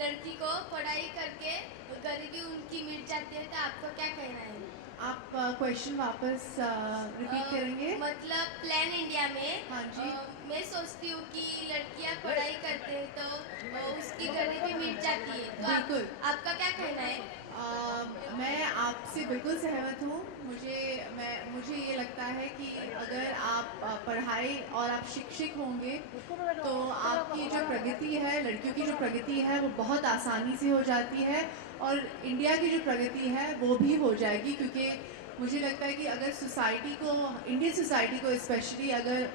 लड़की को पढ़ाई करके गरीबी उनकी मिट जाती है, तो आपको क्या कहना है? आप क्वेश्चन वापस रिपीट करेंगे? मतलब प्लान इंडिया में हाँ जी। मैं सोचती हूँ कि लड़कियाँ पढ़ाई करते हैं तो उसकी गरीबी मिट जाती है, तो बिल्कुल। आपका क्या कहना है? मैं आपसे बिल्कुल सहमत हूँ। मुझे ये लगता है कि अगर आप पढ़ाई और आप शिक्षित होंगे तो आपकी जो प्रगति है, लड़कियों की जो प्रगति है वो बहुत आसानी से हो जाती है, और इंडिया की जो प्रगति है वो भी हो जाएगी, क्योंकि मुझे लगता है कि अगर सोसाइटी को, इंडियन सोसाइटी को स्पेशली, अगर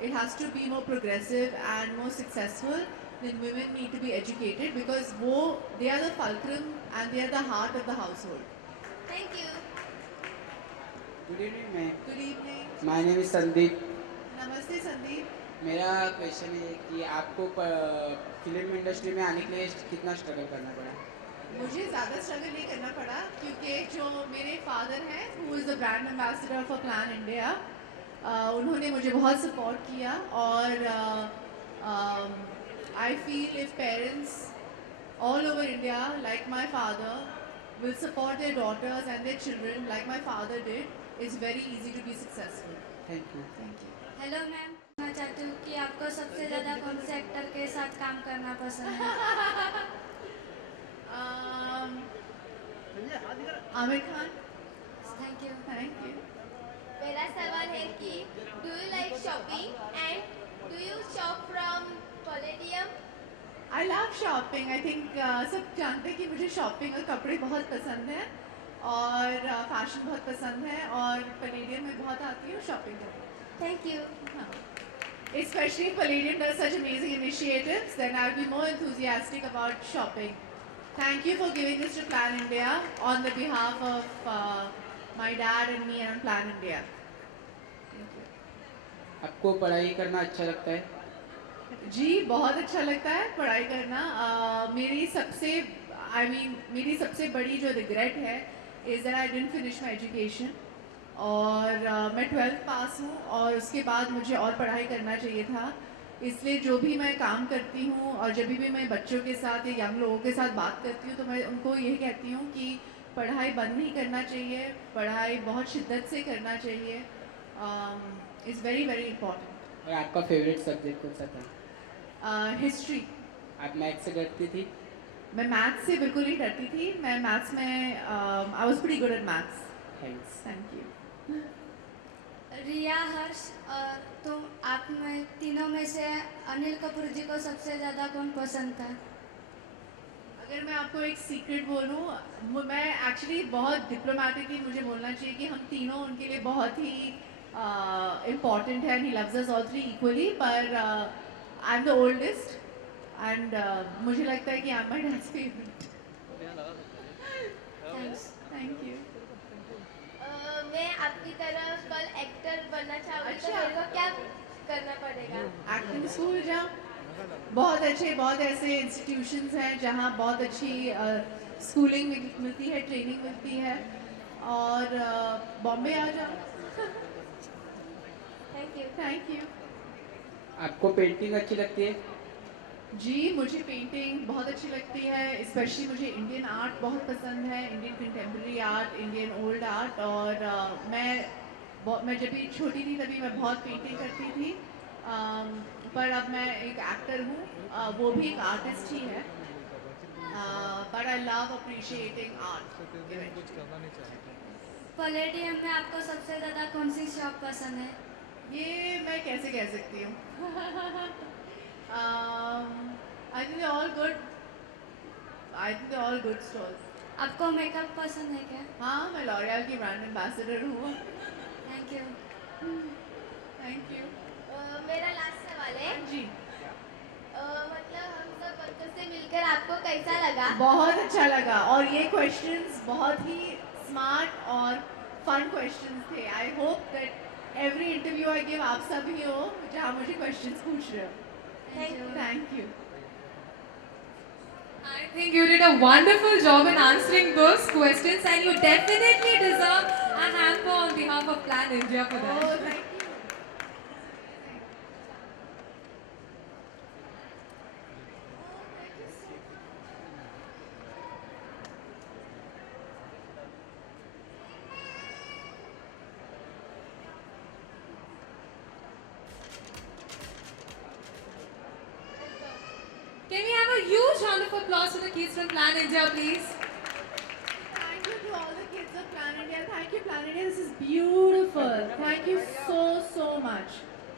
it has to be more progressive and more successful, then women need to be educated, because they are the fulcrum and they are the heart of the household. Thank you. Good evening ma'am. Good evening. My name is Sandeep. Namaste Sandeep. मेरा question है कि आपको film industry में आने के लिए कितना struggle करना पड़ा? मुझे ज़्यादा स्ट्रगल नहीं करना पड़ा, क्योंकि जो मेरे फादर हैं, who is the brand ambassador for plan India, उन्होंने मुझे बहुत सपोर्ट किया, और I feel if parents all over India, like my father, will support their daughters and their children like my father did, it's very easy to be successful. Thank you. Thank you. Hello ma'am, मैं चाहती हूँ कि आपको सबसे ज़्यादा कौन से actor के साथ काम करना पसंद है? um, Amir Khan. Thank you. Thank you. मेरा सवाल है कि do you like shopping and do you shop from Palladium? I love shopping. I think सब जानते हैं कि मुझे शॉपिंग और कपड़े बहुत पसंद हैं, और फैशन बहुत पसंद है, और पलेडियम में बहुत आती हूँ शॉपिंग करने। Thank you. हाँ. Especially if Palladium does such amazing initiatives, then I'll be more enthusiastic about shopping. Thank you for giving this to Plan India on the behalf of my dad and me and Plan India. Thank you. आपको पढ़ाई करना अच्छा लगता है? जी, बहुत अच्छा लगता है पढ़ाई करना। मेरी सबसे बड़ी जो रिग्रेट है is that I didn't finish my education, और मैं 12th पास हूँ, और उसके बाद मुझे और पढ़ाई करना चाहिए था। इसलिए जो भी मैं काम करती हूँ, और जब भी मैं बच्चों के साथ या यंग लोगों के साथ बात करती हूँ, तो मैं उनको यही कहती हूँ कि पढ़ाई बंद नहीं करना चाहिए, पढ़ाई बहुत शिद्दत से करना चाहिए। Is very very important. और आपका फेवरेट सब्जेक्ट कौन सा था? हिस्ट्री। आप मैथ से डरती थी? मैं मैथ्स से बिल्कुल नहीं डरती थी। मैं मैथ्स में I was pretty good at maths. Thanks. Thank you. Riya, Harsh, तो आप में तीनों में से अनिल कपूर जी को सबसे ज़्यादा कौन पसंद था? अगर मैं आपको एक सीक्रेट बोलूँ, मैं एक्चुअली बहुत डिप्लोमेटिकली मुझे बोलना चाहिए कि हम तीनों उनके लिए बहुत ही इम्पॉर्टेंट है, he loves us all three equally, पर I am the oldest, and मुझे लगता है कि I am my dad's favourite. Thanks. Thank you. मैं आपकी तरह कल एक्टर बनना चाहूँगी, तो अच्छा। मेरे को क्या करना पड़ेगा? एक्टिंग स्कूल जाओ, बहुत ऐसे इंस्टीट्यूशंस हैं जहाँ बहुत अच्छी स्कूलिंग मिलती है, ट्रेनिंग मिलती है, और बॉम्बे आ जाओ। Thank you. Thank you. आपको पेंटिंग अच्छी लगती है? जी, मुझे पेंटिंग बहुत अच्छी लगती है, स्पेशली मुझे इंडियन आर्ट बहुत पसंद है, Indian contemporary art, Indian old art, और मैं जब भी छोटी थी तभी मैं बहुत पेंटिंग करती थी, पर अब मैं एक एक्टर हूँ, वो भी एक आर्टिस्ट ही है, but I love appreciating art. Palladium में आपको सबसे ज़्यादा कौन सी शॉप पसंद है? ये मैं कैसे कह सकती हूँ? I think all good. I think all good stalls. आपको मेकअप पसंद है क्या? हाँ, मैं लॉरियल की ब्रांड एम्बेसडर हूँ। Thank you. Thank you. मेरा लास्ट सवाल है। हाँ जी। मतलब हम सब बच्चों से मिलकर आपको कैसा लगा? बहुत अच्छा लगा, और ये क्वेश्चंस बहुत ही स्मार्ट और फन क्वेश्चंस थे। I hope that every interview I give आप सब ही हो जहाँ मुझे क्वेश्चंस पूछ रहे हो। Thank you. Thank you. I think you did a wonderful job in answering those questions, and you definitely deserve a hamper on behalf of Plan India for that. Oh, thank you. a huge round of applause for the kids from Plan India, please? Thank you to all the kids of Plan India. Thank you, Plan India. This is beautiful. Thank you so much.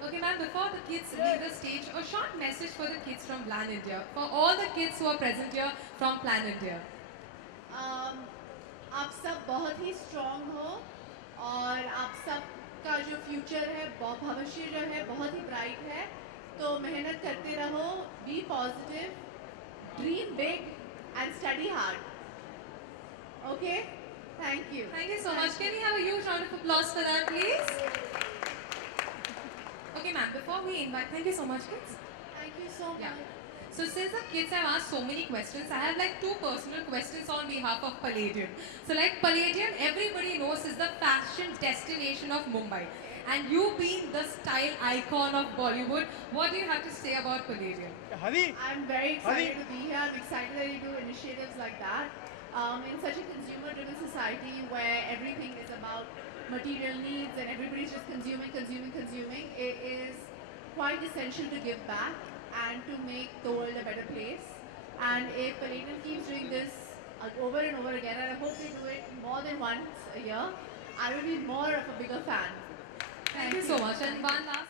Okay, ma'am, before the kids leave the stage, a short message for the kids from Plan India. For all the kids who are present here from Plan India. आप सब बहुत ही strong हो और आप सब का जो future है भविष्य जो है बहुत ही ब्राइट है, तो मेहनत करते रहो, be positive, dream big and study hard. Okay, thank you. Thank you so much. Can we have a huge round of applause for that, please? Okay, ma'am, before we invite, thank you so much, kids. Thank you so Yeah. Much. So since the kids have asked so many questions, I have like 2 personal questions on behalf of Palladium. So like Palladium, everybody knows is the fashion destination of Mumbai. And you being the style icon of Bollywood, what do you have to say about Palladium? I'm very excited to be here. I'm excited that you do initiatives like that. In such a consumer-driven society where everything is about material needs and everybody's just consuming, it is quite essential to give back and to make the world a better place. And if Palladium keeps doing this over and over again, and I hope they do it more than once a year, I will be more of a bigger fan. Thank you so much. And one last